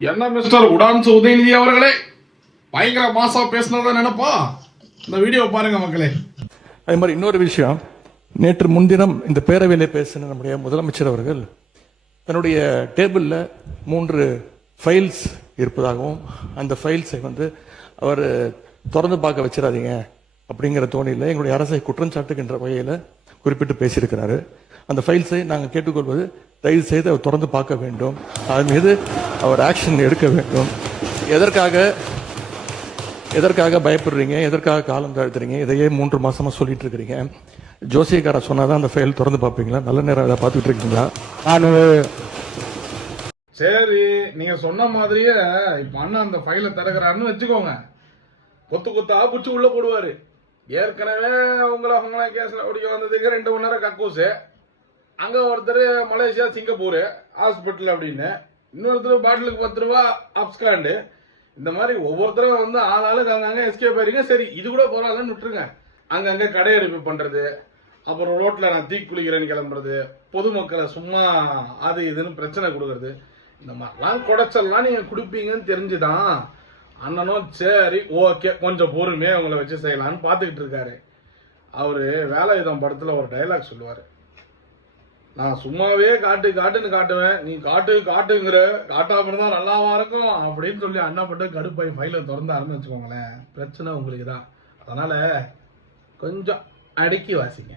என்ன மிஸ்டர் உடான்ஸ் உதயநிதி அவர்களே, பயங்கர மாசா பேசினதா நினைப்பா. இந்த வீடியோ பாருங்க மக்களே. அதே மாதிரி இன்னொரு விஷயம், நேற்று முன்தினம் இந்த பேரவையில் பேசின நம்முடைய முதலமைச்சர் அவர்கள் தன்னுடைய டேபிளில் 3 ஃபைல்ஸ் இருப்பதாகவும் அந்த ஃபைல்ஸை அவர் திறந்து பார்க்க வச்சிடாதீங்க அப்படிங்கிற தோணியில் எங்களுடைய அரசை குற்றம் சாட்டுகின்ற வகையில் குறிப்பிட்டு பேசியிருக்கிறாரு. அந்த ஃபைல்ஸை நாங்கள் கேட்டுக்கொள்வது, தயவு செய்து அவர் திறந்து பார்க்க வேண்டும், அதன் மீது அவர் ஆக்ஷன் எடுக்க வேண்டும். எதற்காக பயப்படுறீங்க, எதற்காக காலம் தாழ்த்துறீங்க, இதையே 3 மாசமா சொல்லிட்டு இருக்கிறீங்க. ஜோசியக்கார சொன்னாதான் அந்த ஃபைல் திறந்து பார்ப்பீங்களா? நல்ல நேரம் அதை பார்த்துட்டு இருக்கீங்களா? சரி, நீங்க சொன்ன மாதிரியே இப்ப அண்ணா அந்த ஃபைலை திறக்கிறாருன்னு வச்சுக்கோங்க. கொத்து கொத்தா குச்சி உள்ள போடுவாரு. ஏற்கனவே உங்களை கேஸ்ல ஓடிக்க வந்ததுக்கு 2 மணி நேரம் கக்கூசு. அங்க ஒருத்தர் மலேசியா சிங்கப்பூர் ஹாஸ்பிட்டல் அப்படின்னு, இன்னொருத்தர் பாட்டிலுக்கு 10 ரூபா அப்ஸ்காண்டு. இந்த மாதிரி ஒவ்வொருத்தரும் ஆளாளுக்கு அங்கங்க எஸ்கேப் ஆயிருங்க. சரி, இது கூட போறாங்கன்னு விட்டுருங்க. அங்கங்க கடையடைப்பு பண்றது, அப்புறம் ரோட்ல நான் தீ குளிக்கிறேன்னு கிளம்புறது, பொதுமக்களை சும்மா அது இதுன்னு பிரச்சனை கொடுக்கறது, இந்த மாதிரிலாம் குடைச்சல்லாம் நீங்க குடுப்பீங்கன்னு தெரிஞ்சுதான் அண்ணனும் சரி ஓகே கொஞ்சம் பொறுமையா அவங்கள வச்சு செய்யலான்னு பாத்துக்கிட்டு இருக்காரு. அவரு வேலாயுதம் படத்துல ஒரு டைலாக் சொல்லுவாரு, நான் சும்மாவே காட்டுன்னு காட்டுவேன், நீ காட்டுங்கிற காட்டாம தான் நல்லாவா இருக்கும் அப்படின்னு சொல்லி அண்ணா பட்டு கடுப்பாய் ஃபைல திறந்தாருன்னு வச்சுக்கோங்களேன், பிரச்சனை உங்களுக்கு தான். அதனால கொஞ்சம் அடக்கி வாசிங்க.